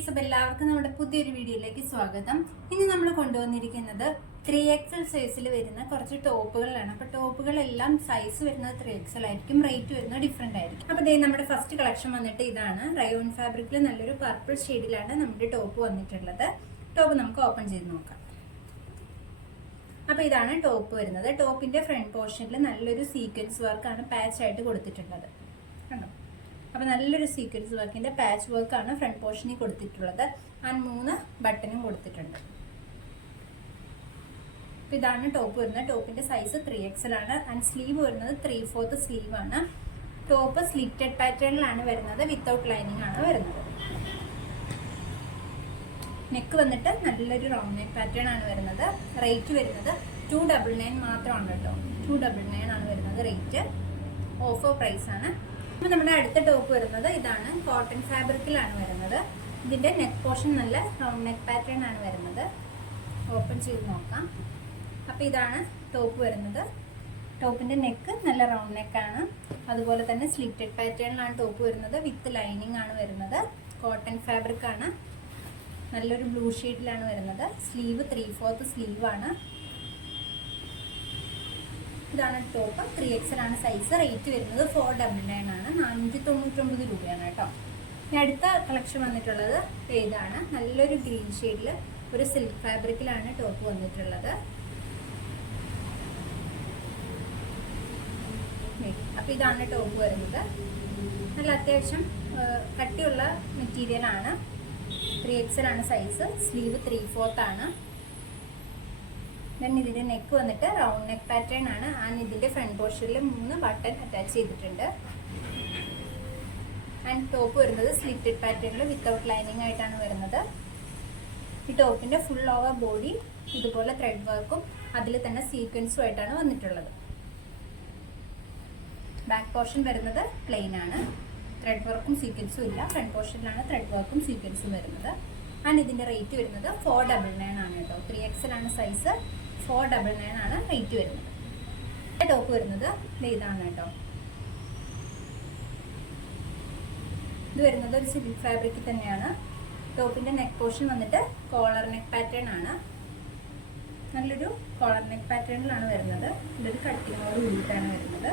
Guys, അപ്പോൾ എല്ലാവർക്കും നമ്മുടെ പുതിയൊരു വീഡിയോയിലേക്ക് സ്വാഗതം. ഇനി നമ്മൾ കൊണ്ടുവന്നിരിക്കുന്നത് 3XL സൈസിൽ വരുന്ന കുറച്ച് ടോപ്പുകളാണ്. അപ്പോൾ ടോപ്പുകളെല്ലാം സൈസ് വരുന്നത് 3XL ആയിരിക്കും, റേറ്റ് വരുന്നത് ഡിഫറെൻ്റ് ആയിരിക്കും. അപ്പോൾ ദേ നമ്മുടെ ഫസ്റ്റ് കളക്ഷൻ വന്നിട്ട് ഇതാണ്. റയോൺ ഫാബ്രിക്കിൽ നല്ലൊരു പർപ്പിൾ ഷെയ്ഡിലാണ് നമ്മുടെ ടോപ്പ് വന്നിട്ടുള്ളത്. ടോപ്പ് നമുക്ക് ഓപ്പൺ ചെയ്ത് നോക്കാം. അപ്പോൾ ഇതാണ് ടോപ്പ് വരുന്നത്. ടോപ്പിൻ്റെ ഫ്രണ്ട് പോർഷനിൽ നല്ലൊരു സീക്വൻസ് വർക്കാണ് പാച്ച് ആയിട്ട് കൊടുത്തിട്ടുള്ളത്. കണ്ടോ? അപ്പോൾ നല്ലൊരു സീക്വൻസ് വർക്കിൻ്റെ പാച്ച് വർക്കാണ് ഫ്രണ്ട് പോർഷനിൽ കൊടുത്തിട്ടുള്ളത്. ആൻഡ് 3 ബട്ടണും കൊടുത്തിട്ടുണ്ട്. അപ്പോൾ ഇതാണ് ടോപ്പ് വരുന്നത്. ടോപ്പിൻ്റെ സൈസ് 3XL ആണ്. ആൻഡ് സ്ലീവ് വരുന്നത് 3/4 സ്ലീവ് ആണ്. ടോപ്പ് സ്ലിറ്റഡ് പാറ്റേണിലാണ് വരുന്നത്, വിത്തൗട്ട് ലൈനിങ് ആണ് വരുന്നത്. നെക്ക് വന്നിട്ട് നല്ലൊരു റൗണ്ട് നെക്ക് പാറ്റേൺ ആണ് വരുന്നത്. റേറ്റ് വരുന്നത് 299 മാത്രമാണ് കേട്ടോ. 299 ആണ് വരുന്നത് റേറ്റ്. ഓഫർ പ്രൈസ് ആണ്. അപ്പോൾ നമ്മുടെ അടുത്ത ടോപ്പ് വരുന്നത് ഇതാണ്. കോട്ടൺ ഫാബ്രിക്കിലാണ് വരുന്നത്. ഇതിൻ്റെ നെക്ക് പോർഷൻ നല്ല റൗണ്ട് നെക്ക് പാറ്റേൺ ആണ് വരുന്നത്. ഓപ്പൺ ചെയ്ത് നോക്കാം. അപ്പോൾ ഇതാണ് ടോപ്പ് വരുന്നത്. ടോപ്പിൻ്റെ നെക്ക് നല്ല റൗണ്ട് നെക്കാണ്. അതുപോലെ തന്നെ സ്ലിറ്റഡ് പാറ്റേണിലാണ് ടോപ്പ് വരുന്നത്. വിത്ത് ലൈനിങ് ആണ് വരുന്നത്. കോട്ടൺ ഫാബ്രിക് ആണ്. നല്ലൊരു ബ്ലൂ ഷെയ്ഡിലാണ് വരുന്നത്. സ്ലീവ് 3/4 സ്ലീവ് ആണ്. ഇതാണ് ടോപ്പ്. 3XL ആണ് സൈസ്. റേറ്റ് വരുന്നത് 499 ആണ്. 499 രൂപയാണ് കേട്ടോ. ഇനി അടുത്ത കളക്ഷൻ വന്നിട്ടുള്ളത് ഇതാണ്. നല്ലൊരു ഗ്രീൻ ഷെയ്ഡിൽ ഒരു സിൽക്ക് ഫാബ്രിക്കിലാണ് ടോപ്പ് വന്നിട്ടുള്ളത്. അപ്പോൾ ഇതാണ് ടോപ്പ് വരുന്നത്. നല്ല അത്യാവശ്യം കട്ടിയുള്ള മെറ്റീരിയൽ ആണ്. 3XL ആണ് സൈസ്. സ്ലീവ് 3/4 ആണ്. ദെൻ ഇതിൻ്റെ നെക്ക് വന്നിട്ട് റൗണ്ട് നെക്ക് പാറ്റേൺ ആണ്. ആൻഡ് ഇതിൻ്റെ ഫ്രണ്ട് പോർഷനിൽ 3 ബട്ടൺ അറ്റാച്ച് ചെയ്തിട്ടുണ്ട്. ആൻഡ് ടോപ്പ് വരുന്നത് സ്ലിറ്റഡ് പാറ്റേണിൽ വിത്തൗട്ട് ലൈനിങ് ആയിട്ടാണ് വരുന്നത്. ഈ ടോപ്പിൻ്റെ ഫുൾ ഓവർ ബോഡി ഇതുപോലെ ത്രെഡ് വർക്കും അതിൽ തന്നെ സീക്വൻസും ആയിട്ടാണ് വന്നിട്ടുള്ളത്. ബാക്ക് പോർഷൻ വരുന്നത് പ്ലെയിൻ ആണ്. ത്രെഡ് വർക്കും സീക്വൻസും ഇല്ല. ഫ്രണ്ട് പോർഷനിലാണ് ത്രെഡ് വർക്കും സീക്വൻസും വരുന്നത്. ആൻഡ് ഇതിൻ്റെ റേറ്റ് വരുന്നത് 499 ആണ് കേട്ടോ. 3XL ആണ് സൈസ്. 499 ആണ് റേറ്റ് വരുന്നത്. ടോപ്പ് വരുന്നത് ഇതാണ് കേട്ടോ. ഇത് വരുന്നത് ഒരു സിൽക്ക് ഫാബ്രിക്കിൽ തന്നെയാണ്. ടോപ്പിൻ്റെ നെക്ക് പോർഷൻ വന്നിട്ട് കോളർ നെക്ക് പാറ്റേൺ ആണ്. നല്ലൊരു കോളർ നെക്ക് പാറ്റേണിലാണ് വരുന്നത്. ഇതൊരു കട്ടിങ്ങോട് കൂടിയിട്ടാണ് വരുന്നത്.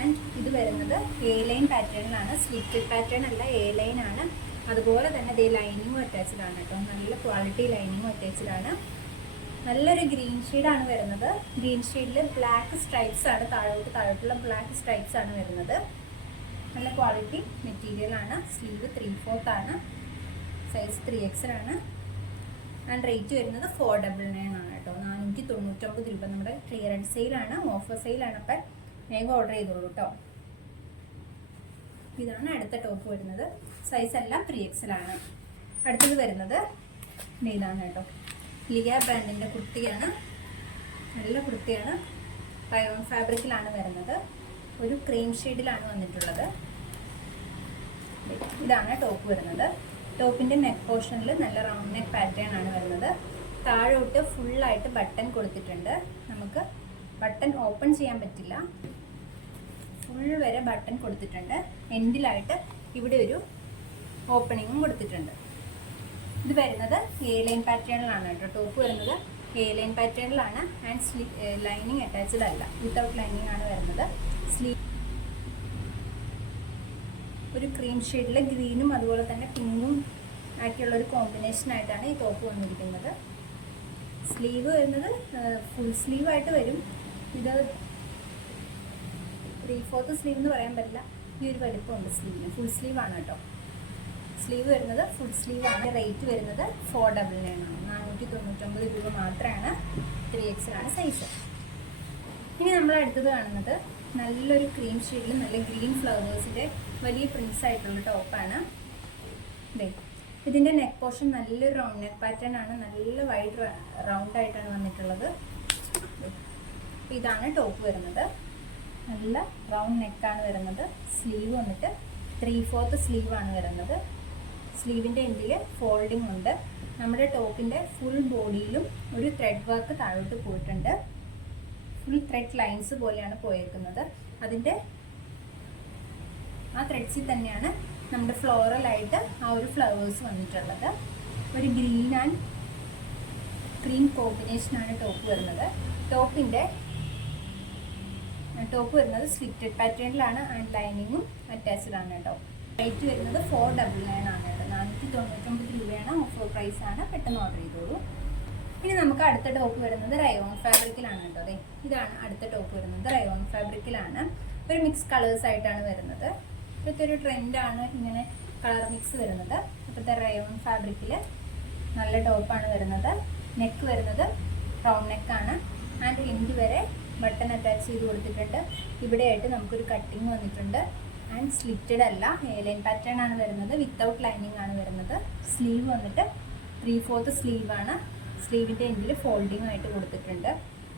ആൻഡ് ഇത് വരുന്നത് A-ലൈൻ പാറ്റേണിലാണ്. സ്ലിറ്റഡ് പാറ്റേൺ അല്ല, A-ലൈൻ ആണ്. അതുപോലെ തന്നെ ഇതേ ലൈനിങ്ങും അറ്റാച്ച്ഡ് ആണ് കേട്ടോ. നല്ല ക്വാളിറ്റി ലൈനിങ്ങും അറ്റാച്ച്ഡ് ആണ്. നല്ലൊരു ഗ്രീൻ ഷെയ്ഡാണ് വരുന്നത്. ഗ്രീൻ ഷെയ്ഡിൽ ബ്ലാക്ക് സ്ട്രൈപ്സ് ആണ്. താഴോട്ടുള്ള ബ്ലാക്ക് സ്ട്രൈപ്സ് ആണ് വരുന്നത്. നല്ല ക്വാളിറ്റി മെറ്റീരിയൽ ആണ്. സ്ലീവ് 3/4 ആണ്. സൈസ് 3XL ആണ്. ആൻഡ് റേറ്റ് വരുന്നത് 499 ആണ് കേട്ടോ. 499 രൂപ. നമ്മുടെ ക്ലിയറൻസ് സെയിലാണ്, ഓഫർ സെയിലാണ്. അപ്പം വേഗം ഓർഡർ ചെയ്തോളൂ കേട്ടോ. ഇതാണ് അടുത്ത ടോപ്പ് വരുന്നത്. സൈസ് എല്ലാം 3XL ആണ്. അടുത്തത് വരുന്നത് ഇതാണ് കേട്ടോ. ലിയ ബ്രാൻഡിൻ്റെ കുർത്തിയാണ്. നല്ല കുർത്തിയാണ്. റയോൺ ഫാബ്രിക്കിലാണ് വരുന്നത്. ഒരു ക്രീം ഷെയ്ഡിലാണ് വന്നിട്ടുള്ളത്. ഇതാണ് ടോപ്പ് വരുന്നത്. ടോപ്പിൻ്റെ നെക്ക് പോർഷനിൽ നല്ല റൗണ്ട് നെക്ക് പാറ്റേൺ ആണ് വരുന്നത്. താഴോട്ട് ഫുള്ളായിട്ട് ബട്ടൺ കൊടുത്തിട്ടുണ്ട്. നമുക്ക് ബട്ടൺ ഓപ്പൺ ചെയ്യാൻ പറ്റില്ല. ഫുൾ വരെ ബട്ടൺ കൊടുത്തിട്ടുണ്ട്. എൻഡിലായിട്ട് ഇവിടെ ഒരു ഓപ്പണിങ്ങും കൊടുത്തിട്ടുണ്ട്. ഇത് വരുന്നത് A-ലൈൻ പാറ്റേണിലാണ് കേട്ടോ. ടോപ്പ് വരുന്നത് A-ലൈൻ പാറ്റേണിലാണ്. ആൻഡ് ലൈനിങ് അറ്റാച്ച്ഡ് അല്ല, വിത്തൗട്ട് ലൈനിങ് ആണ് വരുന്നത്. സ്ലീവ് ഒരു ക്രീം ഷെയ്ഡിൽ ഗ്രീനും അതുപോലെ തന്നെ പിങ്കും ആക്കിയുള്ള ഒരു കോമ്പിനേഷൻ ആയിട്ടാണ് ഈ ടോപ്പ് വന്നിരിക്കുന്നത്. സ്ലീവ് വരുന്നത് ഫുൾ സ്ലീവ് ആയിട്ട് വരും. ഇത് 3/4 സ്ലീവ് എന്ന് പറയാൻ പറ്റില്ല. ഈ ഒരു വലിപ്പമുണ്ട് സ്ലീവിന്. ഫുൾ സ്ലീവ് ആണ് കേട്ടോ. സ്ലീവ് വരുന്നത് ഫുൾ സ്ലീവ് ആണ്. റേറ്റ് വരുന്നത് 499 ആണ്. 499 രൂപ മാത്രമാണ്. 3XL ആണ് സൈസ്. ഇനി നമ്മൾ അടുത്തത് കാണുന്നത് നല്ലൊരു ക്രീം ഷെയ്ഡിൽ നല്ല ഗ്രീൻ ഫ്ലവേഴ്സിൻ്റെ വലിയ പ്രിൻസ് ആയിട്ടുള്ള ടോപ്പാണ്. ഇതിൻ്റെ നെക്ക് പോർഷൻ നല്ലൊരു റൗണ്ട് നെക്ക് പാറ്റേൺ ആണ്. നല്ല വൈഡ് റൗണ്ട് ആയിട്ടാണ് വന്നിട്ടുള്ളത്. ഇതാണ് ടോപ്പ് വരുന്നത്. നല്ല റൗണ്ട് നെക്കാണ് വരുന്നത്. സ്ലീവ് വന്നിട്ട് 3/4 സ്ലീവ് ആണ് വരുന്നത്. സ്ലീവിൻ്റെ എൻഡിൽ ഫോൾഡിംഗ് ഉണ്ട്. നമ്മുടെ ടോപ്പിൻ്റെ ഫുൾ ബോഡിയിലും ഒരു ത്രെഡ് വർക്ക് താഴോട്ട് പോയിട്ടുണ്ട്. ഫുൾ ത്രെഡ് ലൈൻസ് പോലെയാണ് പോയേക്കുന്നത്. അതിൻ്റെ ആ ത്രെഡ്സിൽ തന്നെയാണ് നമ്മുടെ ഫ്ലോറലായിട്ട് ആ ഒരു ഫ്ലവേഴ്സ് വന്നിട്ടുള്ളത്. ഒരു ഗ്രീൻ ആൻഡ് ക്രീം കോമ്പിനേഷനാണ് ടോപ്പ് വരുന്നത്. ടോപ്പ് വരുന്നത് സ്ലിറ്റഡ് പാറ്റേണിലാണ് ആൻഡ് ലൈനിങ്ങും അറ്റാച്ച്ഡ് ആണ് കേട്ടോ. റേറ്റ് വരുന്നത് 499 ആണ് കേട്ടോ. 499 രൂപയാണ്. ഓഫർ പ്രൈസ് ആണ്. പെട്ടെന്ന് ഓർഡർ ചെയ്തോളൂ. ഇനി നമുക്ക് അടുത്ത ടോപ്പ് വരുന്നത് റയോൺ ഫാബ്രിക്കിലാണ് കേട്ടോ. അതെ, ഇതാണ് അടുത്ത ടോപ്പ് വരുന്നത്. റയോൺ ഫാബ്രിക്കിലാണ്. ഒരു മിക്സ് കളേഴ്സ് ആയിട്ടാണ് വരുന്നത്. ഇപ്പോഴത്തെ ഒരു ട്രെൻഡാണ് ഇങ്ങനെ കളർ മിക്സ് വരുന്നത്. ഇപ്പോഴത്തെ റയോൺ ഫാബ്രിക്കിൽ നല്ല ടോപ്പാണ് വരുന്നത്. നെക്ക് വരുന്നത് റൗണ്ട് നെക്കാണ് ആൻഡ് എൻഡ് വരെ ബട്ടൺ അറ്റാച്ച് ചെയ്ത് കൊടുത്തിട്ടുണ്ട്. ഇവിടെയായിട്ട് നമുക്കൊരു കട്ടിങ് വന്നിട്ടുണ്ട് ആൻഡ് സ്ലിറ്റഡ് അല്ല, എ-ലൈൻ പാറ്റേൺ ആണ് വരുന്നത്. വിത്തൗട്ട് ലൈനിങ് ആണ് വരുന്നത്. സ്ലീവ് വന്നിട്ട് 3/4 സ്ലീവാണ്. സ്ലീവിൻ്റെ എൻഡിൽ ഫോൾഡിങ് ആയിട്ട് കൊടുത്തിട്ടുണ്ട്.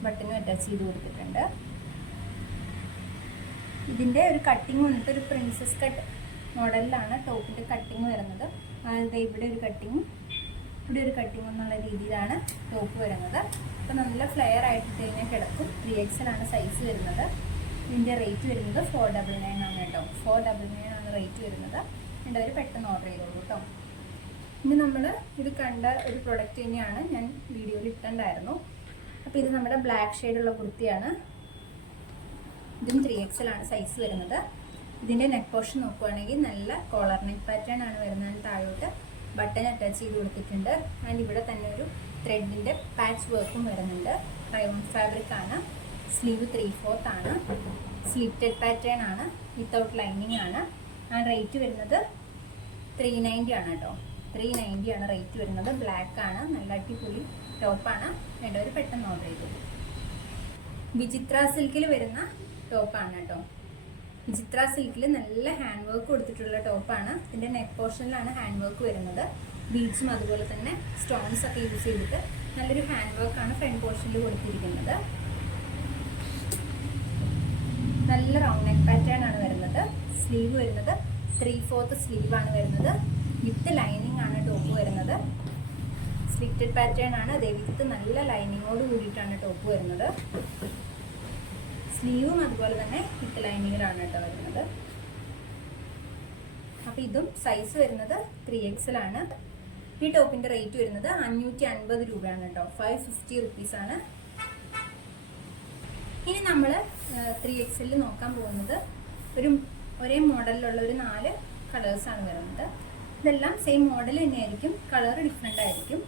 ബട്ടണും അറ്റാച്ച് ചെയ്ത് കൊടുത്തിട്ടുണ്ട്. ഇതിൻ്റെ ഒരു കട്ടിങ് വന്നിട്ട് ഒരു പ്രിൻസസ് കട്ട് മോഡലിലാണ് ടോപ്പിൻ്റെ കട്ടിങ് വരുന്നത്. അതായത് ഇവിടെ ഒരു കട്ടിങ്ങും ഇവിടെ ഒരു കട്ടിങ് എന്നുള്ള രീതിയിലാണ് ടോപ്പ് വരുന്നത്. അപ്പോൾ നല്ല ഫ്ലെയർ ആയിട്ട് തന്നെ കിടക്കും. 3XL ആണ് സൈസ് വരുന്നത്. ഇതിൻ്റെ റേറ്റ് വരുന്നത് 499 ആണ് കേട്ടോ. 499 ആണ് റേറ്റ് വരുന്നത്. അവർ പെട്ടെന്ന് ഓർഡർ ചെയ്തോളൂ കേട്ടോ. ഇനി നമ്മൾ ഇത് കണ്ട ഒരു പ്രൊഡക്റ്റ് തന്നെയാണ് ഞാൻ വീഡിയോയിൽ ഇട്ടുണ്ടായിരുന്നു. അപ്പോൾ ഇത് നമ്മുടെ ബ്ലാക്ക് ഷെയ്ഡുള്ള കുർത്തിയാണ്. ഇതും 3XL ആണ് സൈസ് വരുന്നത്. ഇതിൻ്റെ നെക്ക് പോർഷൻ നോക്കുകയാണെങ്കിൽ നല്ല കോളർ നെക്ക് പാറ്റേൺ ആണ് വരുന്നത്. താഴോട്ട് ബട്ടൺ അറ്റാച്ച് ചെയ്ത് കൊടുത്തിട്ടുണ്ട് ആൻഡ് ഇവിടെ തന്നെ ഒരു ത്രെഡിൻ്റെ പാച്ച് വർക്കും വരുന്നുണ്ട്. റയോൺ ഫാബ്രിക് ആണ്. സ്ലീവ് 3/4 ആണ്. സ്ലിറ്റഡ് പാറ്റേൺ ആണ്. വിത്തൗട്ട് ലൈനിങ് ആണ്. ആ റേറ്റ് വരുന്നത് 390 ആണ് കേട്ടോ. 390 ആണ് റേറ്റ് വരുന്നത്. ബ്ലാക്ക് ആണ്. നല്ല അടിപൊളി ടോപ്പാണ്. വേണ്ടവർ പെട്ടെന്ന് ഓർഡർ ചെയ്തു. വിചിത്ര സിൽക്കിൽ വരുന്ന ടോപ്പാണ് കേട്ടോ. വിചിത്ര സിൽക്കിൽ നല്ല ഹാൻഡ് വർക്ക് കൊടുത്തിട്ടുള്ള ടോപ്പാണ്. ഇതിൻ്റെ നെക്ക് പോർഷനിലാണ് ഹാൻഡ് വർക്ക് വരുന്നത്. ബീഡ്സും അതുപോലെ തന്നെ സ്റ്റോൺസ് ഒക്കെ യൂസ് ചെയ്തിട്ട് നല്ലൊരു ഹാൻഡ് വർക്കാണ് ഫ്രണ്ട് പോർഷനിൽ കൊടുത്തിരിക്കുന്നത്. നല്ല റൗണ്ട് നെക്ക് പാറ്റേൺ ആണ് വരുന്നത്. സ്ലീവ് വരുന്നത് 3/4 സ്ലീവാണ് വരുന്നത്. വിത്ത് ലൈനിങ് ആണ് ടോപ്പ് വരുന്നത്. സ്ലിറ്റഡ് പാറ്റേൺ ആണ്. അതേ വിത്ത് നല്ല ലൈനിങ്ങോട് കൂടിയിട്ടാണ് ടോപ്പ് വരുന്നത്. സ്ലീവും അതുപോലെ തന്നെ വിത്ത് ലൈനിങ്ങിലാണ് കേട്ടോ വരുന്നത്. അപ്പോൾ ഇതും സൈസ് വരുന്നത് 3XL ആണ്. ഈ ടോപ്പിൻ്റെ റേറ്റ് വരുന്നത് 550 രൂപയാണ് കേട്ടോ. 550 റുപ്പീസാണ്. ഇനി നമ്മൾ 3XL നോക്കാൻ പോകുന്നത് ഒരേ മോഡലിലുള്ള ഒരു 4 കളേഴ്സാണ് വരുന്നത്. ഇതെല്ലാം സെയിം മോഡൽ തന്നെയായിരിക്കും, കളർ ഡിഫറെൻ്റ് ആയിരിക്കും.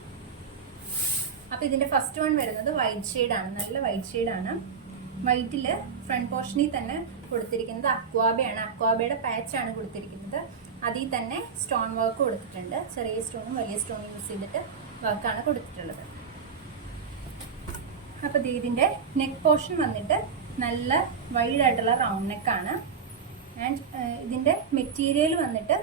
അപ്പോൾ ഇതിൻ്റെ ഫസ്റ്റ് വൺ വരുന്നത് വൈറ്റ് ഷെയ്ഡാണ്. നല്ല വൈറ്റ് ഷെയ്ഡാണ്. വൈറ്റിൽ ഫ്രണ്ട് പോർഷനിൽ തന്നെ കൊടുത്തിരിക്കുന്നത് അക്വാബയാണ്. അക്വാബയുടെ പാച്ചാണ് കൊടുത്തിരിക്കുന്നത്. അതിൽ തന്നെ സ്റ്റോൺ വർക്ക് കൊടുത്തിട്ടുണ്ട്. ചെറിയ സ്റ്റോണും വലിയ സ്റ്റോണും യൂസ് ചെയ്തിട്ട് വർക്കാണ് കൊടുത്തിട്ടുള്ളത്. അപ്പോൾ ഇതിൻ്റെ നെക്ക് പോർഷൻ വന്നിട്ട് നല്ല വൈഡ് ആയിട്ടുള്ള റൗണ്ട് നെക്കാണ്. ആൻഡ് ഇതിൻ്റെ മെറ്റീരിയൽ വന്നിട്ട്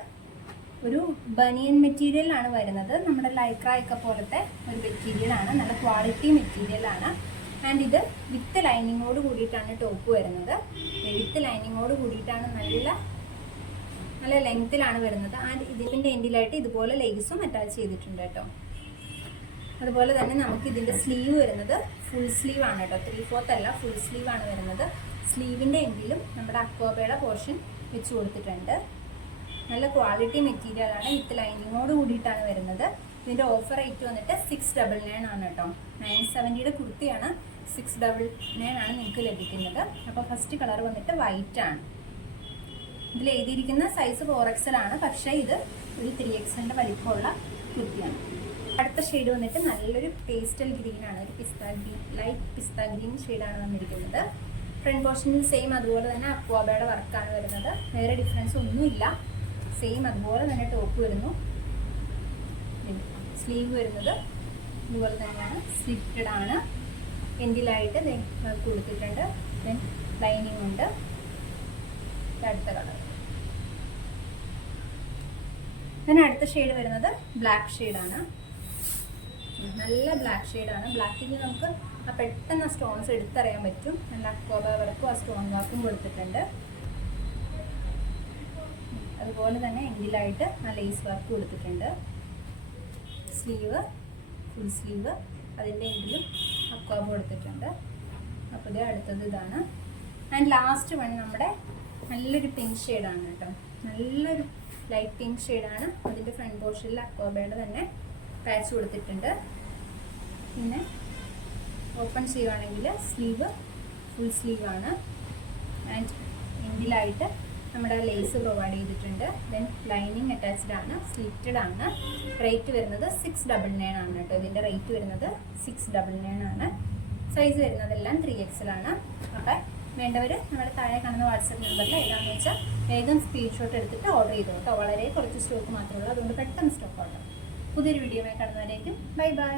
ഒരു ബനിയൻ മെറ്റീരിയലാണ് വരുന്നത്. നമ്മുടെ ലൈക്രയൊക്കെ പോലത്തെ ഒരു മെറ്റീരിയലാണ്. നല്ല ക്വാളിറ്റി മെറ്റീരിയലാണ്. ആൻഡ് ഇത് വിത്ത് ലൈനിങ്ങോട് കൂടിയിട്ടാണ് ടോപ്പ് വരുന്നത്. വിത്ത് ലൈനിങ്ങോട് കൂടിയിട്ടാണ് നല്ല ലെങ്ത്തിലാണ് വരുന്നത്. ആൻഡ് ഇതിൻ്റെ എൻഡിലായിട്ട് ഇതുപോലെ ലേസും അറ്റാച്ച് ചെയ്തിട്ടുണ്ട് കേട്ടോ. അതുപോലെ തന്നെ നമുക്ക് ഇതിൻ്റെ സ്ലീവ് വരുന്നത് ഫുൾ സ്ലീവ് ആണ് കേട്ടോ. 3/4 അല്ല, ഫുൾ സ്ലീവ് ആണ് വരുന്നത്. സ്ലീവിൻ്റെ എൻഡിലും നമ്മുടെ അക്വാബയുടെ പോർഷൻ വെച്ച് കൊടുത്തിട്ടുണ്ട്. നല്ല ക്വാളിറ്റി മെറ്റീരിയലാണ്. വിത്ത് ലൈനിങ്ങോട് കൂടിയിട്ടാണ് വരുന്നത്. ഇതിൻ്റെ ഓഫർ റേറ്റ് വന്നിട്ട് 699 ആണ് കേട്ടോ. 970യുടെ കുർത്തിയാണ്. 699 ആണ് നിങ്ങൾക്ക് ലഭിക്കുന്നത്. അപ്പോൾ ഫസ്റ്റ് കളർ വന്നിട്ട് വൈറ്റ് ആണ്. ഇതിൽ എഴുതിയിരിക്കുന്ന സൈസ് 4XL ആണ്. പക്ഷേ ഇത് ഒരു 3XLൻ്റെ വലിപ്പമുള്ള കുർത്തിയാണ്. അടുത്ത ഷെയ്ഡ് വന്നിട്ട് നല്ലൊരു പേസ്റ്റൽ ഗ്രീൻ ആണ്. ഒരു പിസ്ത ഗ്രീൻ, ലൈറ്റ് പിസ്ത ഗ്രീൻ ഷെയ്ഡാണ് വന്നിരിക്കുന്നത്. ഫ്രണ്ട് പോർഷനിൽ സെയിം അതുപോലെ തന്നെ അക്വാബയുടെ വർക്കാണ് വരുന്നത്. വേറെ ഡിഫറൻസ് ഒന്നുമില്ല. സെയിം അതുപോലെ തന്നെ ടോപ്പ് വരുന്നു. സ്ലീവ് വരുന്നത് ഇതുപോലെ തന്നെയാണ്. സ്ലിറ്റഡ് ആണ്. എൻഡിലായിട്ട് കൊടുത്തിട്ടുണ്ട്. ദെൻ ലൈനിങ് ഉണ്ട്. അടുത്ത കളർ. then അടുത്ത ഷെയ്ഡ് വരുന്നത് ബ്ലാക്ക് ഷെയ്ഡാണ്. നല്ല ബ്ലാക്ക് ഷെയ്ഡാണ്. ബ്ലാക്കിൽ നമുക്ക് പെട്ടെന്ന് സ്റ്റോൺസ് എടുത്തറിയാൻ പറ്റും. നല്ല അക്വാബ വർക്കും ആ സ്റ്റോൺ വർക്കും കൊടുത്തിട്ടുണ്ട്. അതുപോലെ തന്നെ എൻഡിലായിട്ട് ആ ലേസ് വർക്ക് കൊടുത്തിട്ടുണ്ട്. സ്ലീവ് ഫുൾ സ്ലീവ്, അതിൻ്റെ എൻഡിലും അക്വാബ കൊടുത്തിട്ടുണ്ട്. അപ്പോൾ ഇത് അടുത്തത് ഇതാണ്. ആൻഡ് ലാസ്റ്റ് വൺ നമ്മുടെ നല്ലൊരു പിങ്ക് ഷെയ്ഡാണ് കേട്ടോ. നല്ലൊരു ലൈറ്റ് പിങ്ക് ഷെയ്ഡാണ്. അതിൻ്റെ ഫ്രണ്ട് പോർഷനിൽ അക്വാബയുടെ തന്നെ പാച്ച് കൊടുത്തിട്ടുണ്ട്. പിന്നെ ഓപ്പൺ ചെയ്യുവാണെങ്കിൽ സ്ലീവ് ഫുൾ സ്ലീവാണ്. ആൻഡ് എൻഡിലായിട്ട് നമ്മുടെ ലേസ് പ്രൊവൈഡ് ചെയ്തിട്ടുണ്ട്. ദെൻ ലൈനിങ് അറ്റാച്ച്ഡ് ആണ്, സ്ലിറ്റഡ് ആണ്. റേറ്റ് വരുന്നത് 699 ആണ് കേട്ടോ. ഇതിൻ്റെ റേറ്റ് വരുന്നത് 699 ആണ്. സൈസ് വരുന്നതെല്ലാം 3XL ആണ്. അപ്പം വേണ്ടവർ നമ്മുടെ താഴെ കാണുന്ന വാട്സപ്പ് നമ്പറിൽ ഏതാണെന്ന് വെച്ചാൽ വേഗം സ്ക്രീൻഷോട്ട് എടുത്തിട്ട് ഓർഡർ ചെയ്തു കേട്ടോ. വളരെ കുറച്ച് സ്റ്റോക്ക് മാത്രമേ ഉള്ളൂ, അതുകൊണ്ട് പെട്ടെന്ന് സ്റ്റോക്ക് ഓർഡർ. പുതിയൊരു വീഡിയോയുമായി കാണുന്നവരേക്കും ബൈ ബൈ.